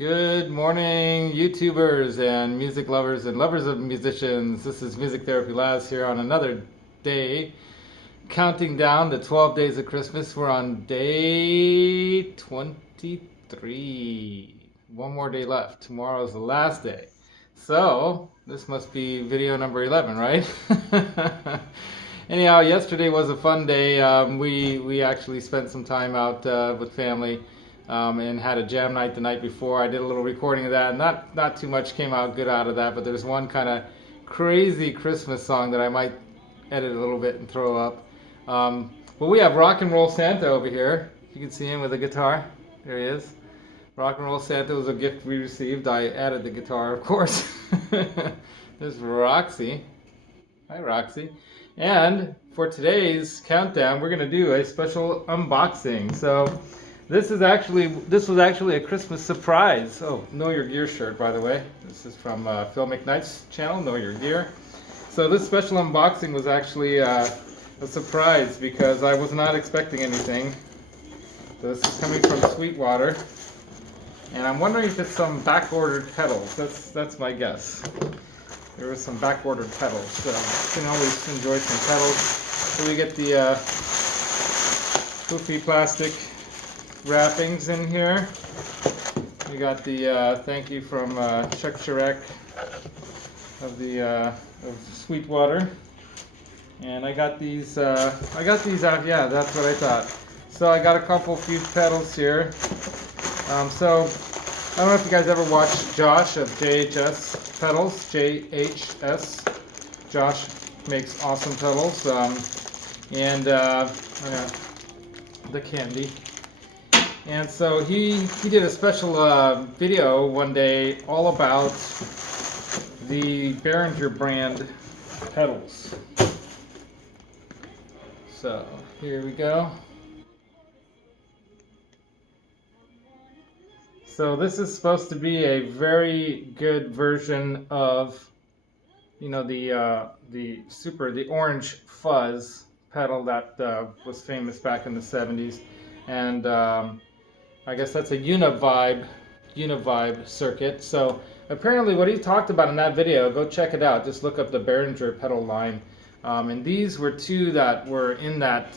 Good morning, YouTubers and music lovers and lovers of musicians. This is Music Therapy Labs here on another day, counting down the 12 days of Christmas. We're on day 23. One more day left. Tomorrow is the last day. So, this must be video number 11, right? Anyhow, yesterday was a fun day. We actually spent some time out with family. And had a jam night the night before. I did a little recording of that, and not too much came out good out of that, but there's one kind of crazy Christmas song that I might edit a little bit and throw up. But we have Rock and Roll Santa over here. You can see him with a guitar. There he is. Rock and Roll Santa was a gift we received. I added the guitar, of course. There's Roxy. Hi, Roxy. And for today's countdown, we're going to do a special unboxing. So this was actually a Christmas surprise. Oh, Know Your Gear shirt, by the way. This is from Phil McKnight's channel, Know Your Gear. So this special unboxing was actually a surprise because I was not expecting anything. So this is coming from Sweetwater, and I'm wondering if it's some back-ordered pedals. That's my guess. There were some back-ordered pedals, so you can always enjoy some pedals. So we get the poofy plastic wrappings in here. We got the thank you from Chuck Chirac of Sweetwater, and I got these out. Yeah, that's what I thought. So I got a few pedals here. So I don't know if you guys ever watched Josh of JHS Pedals. JHS. Josh makes awesome pedals. And the candy. And so he did a special video one day all about the Behringer brand pedals. So here we go. So this is supposed to be a very good version of, the orange fuzz pedal that was famous back in the 70s, and I guess that's a univibe circuit. So apparently what he talked about in that video, go check it out, just look up the Behringer pedal line. And these were two that were in that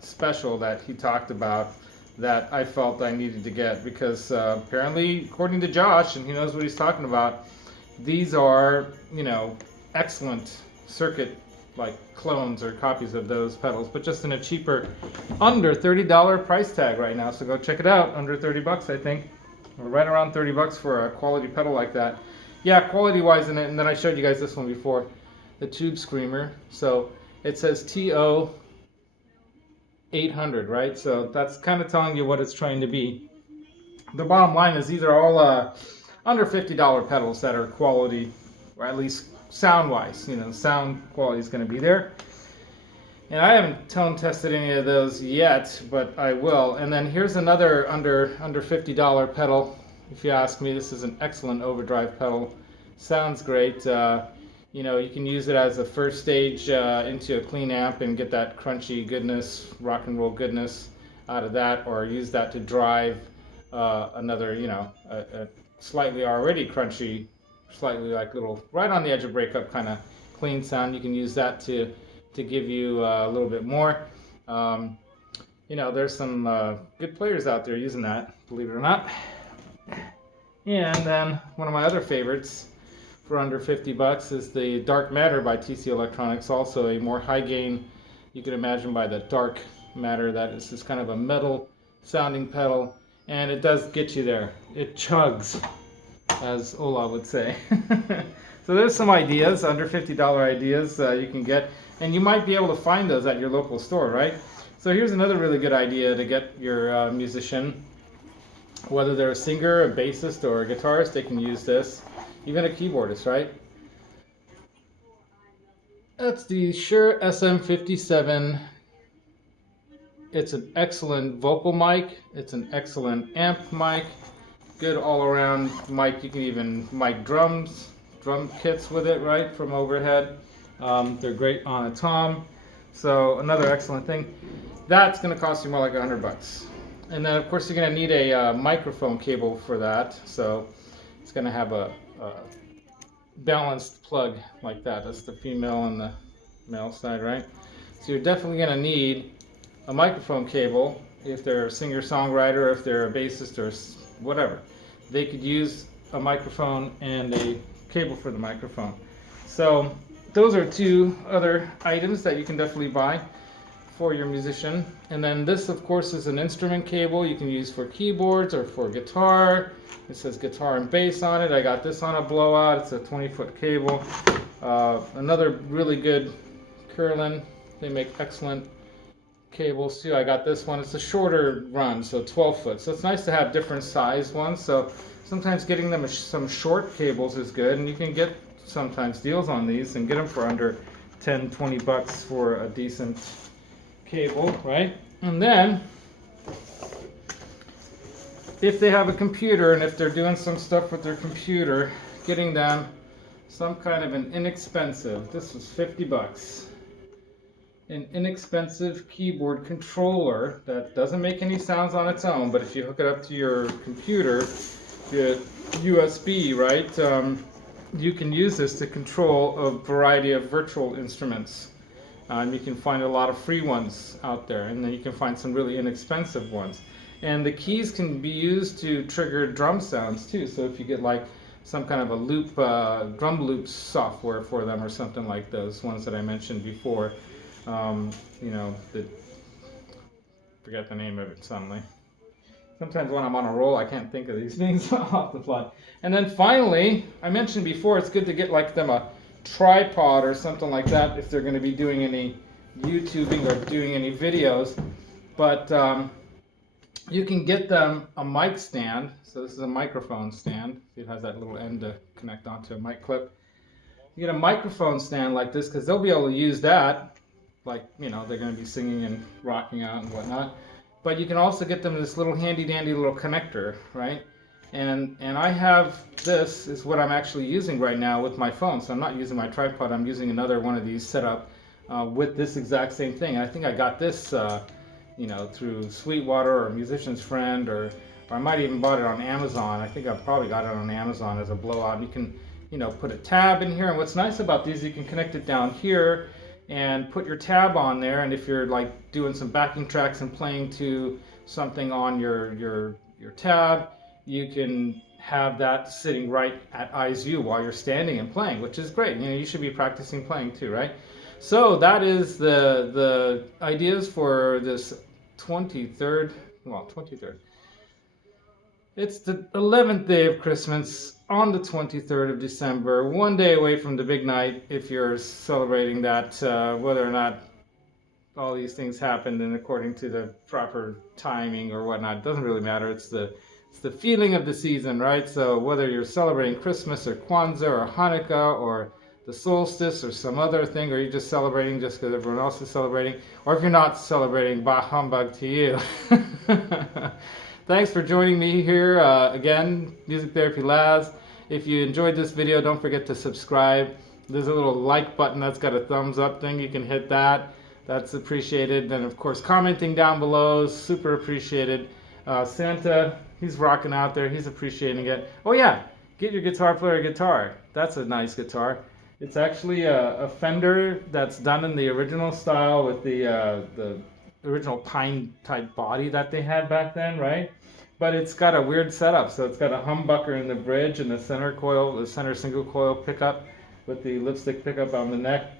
special that he talked about that I felt I needed to get because apparently, according to Josh, and he knows what he's talking about, these are, excellent circuit like clones or copies of those pedals, but just in a cheaper, under $30 price tag right now. So go check it out, under 30 bucks, I think, or right around 30 bucks for a quality pedal like that. Yeah, quality wise in it. And then I showed you guys this one before, the Tube Screamer. So it says TO 800, right? So that's kind of telling you what it's trying to be. The bottom line is these are all under $50 pedals that are quality, or at least sound-wise. Sound quality is going to be there. And I haven't tone tested any of those yet, but I will. And then here's another under $50 pedal. If you ask me, this is an excellent overdrive pedal. Sounds great. You can use it as a first stage into a clean amp and get that crunchy goodness, rock and roll goodness out of that, or use that to drive another, a slightly already crunchy, slightly like little right on the edge of breakup kind of clean sound. You can use that to give you a little bit more. There's some good players out there using that, believe it or not. And then one of my other favorites for under 50 bucks is the Dark Matter by TC Electronics, also a more high gain, you can imagine by the Dark Matter, that is just kind of a metal sounding pedal, and it does get you there. It chugs, as Ola would say. So there's some ideas, under $50 ideas you can get, and you might be able to find those at your local store, right? So here's another really good idea to get your musician, whether they're a singer, a bassist, or a guitarist, they can use this. Even a keyboardist, right? That's the Shure SM57. It's an excellent vocal mic. It's an excellent amp mic. Good all-around mic. You can even mic drum kits with it, right, from overhead. They're great on a tom. So another excellent thing. That's going to cost you more like $100 bucks. And then of course you're going to need a microphone cable for that. So it's going to have a balanced plug like that. That's the female and the male side, right? So you're definitely going to need a microphone cable if they're a singer-songwriter, if they're a bassist or whatever. They could use a microphone and a cable for the microphone. So those are two other items that you can definitely buy for your musician. And then this of course is an instrument cable you can use for keyboards or for guitar. It says guitar and bass on it. I got this on a blowout. It's a 20-foot cable. Another really good Curlin. They make excellent cables too. I got this one. It's a shorter run, so 12 foot. So it's nice to have different size ones. So sometimes getting them some short cables is good, and you can get sometimes deals on these and get them for under 10, 20 bucks for a decent cable, right? And then if they have a computer and if they're doing some stuff with their computer, getting them some kind of an inexpensive, this was 50 bucks, an inexpensive keyboard controller that doesn't make any sounds on its own, but if you hook it up to your computer, the USB, right, you can use this to control a variety of virtual instruments. You can find a lot of free ones out there, and then you can find some really inexpensive ones. And the keys can be used to trigger drum sounds too. So if you get like some kind of a loop, drum loop software for them or something like those ones that I mentioned before, you know, forget the name of it suddenly. Sometimes when I'm on a roll, I can't think of these things off the fly. And then finally, I mentioned before, it's good to get like them a tripod or something like that if they're going to be doing any YouTubing or doing any videos. But you can get them a mic stand. So this is a microphone stand. It has that little end to connect onto a mic clip. You get a microphone stand like this because they'll be able to use that. Like, you know, they're going to be singing and rocking out and whatnot. But you can also get them this little handy dandy little connector, right? And I have this is what I'm actually using right now with my phone. So I'm not using my tripod. I'm using another one of these set up with this exact same thing. And I think I got this, you know, through Sweetwater or Musician's Friend, or I might even bought it on Amazon. I think I probably got it on Amazon as a blowout. You can, you know, put a tab in here. And what's nice about these, you can connect it down here and put your tab on there. And if you're like doing some backing tracks and playing to something on your tab, you can have that sitting right at eyes view while you're standing and playing, which is great. You know, you should be practicing playing too, right? So that is the ideas for this 23rd. It's the 11th day of Christmas on the 23rd of December, one day away from the big night if you're celebrating that, whether or not all these things happened and according to the proper timing or whatnot. It doesn't really matter. It's the feeling of the season, right? So whether you're celebrating Christmas or Kwanzaa or Hanukkah or the solstice or some other thing, or you're just celebrating just because everyone else is celebrating, or if you're not celebrating, bah humbug to you. Thanks for joining me here again, Music Therapy Laz. If you enjoyed this video, don't forget to subscribe. There's a little like button that's got a thumbs up thing. You can hit that. That's appreciated. And of course, commenting down below is super appreciated. Santa, he's rocking out there. He's appreciating it. Oh yeah, get your guitar player a guitar. That's a nice guitar. It's actually a Fender that's done in the original style with the original pine type body that they had back then, right? But it's got a weird setup. So it's got a humbucker in the bridge and the center coil, the center single coil pickup with the lipstick pickup on the neck.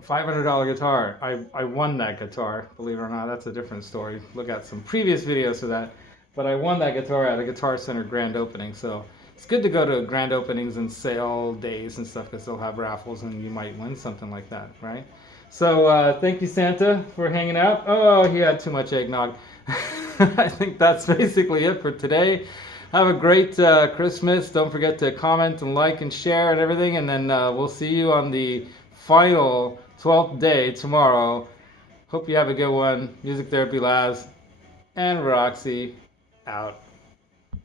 $500 guitar. I won that guitar, believe it or not. That's a different story. Look at some previous videos for that. But I won that guitar at a Guitar Center grand opening. So it's good to go to grand openings and sale days and stuff because they'll have raffles and you might win something like that, right? So thank you, Santa, for hanging out. Oh, he had too much eggnog. I think that's basically it for today. Have a great Christmas. Don't forget to comment and like and share and everything. And then we'll see you on the final 12th day tomorrow. Hope you have a good one. Music Therapy Laz and Roxy out.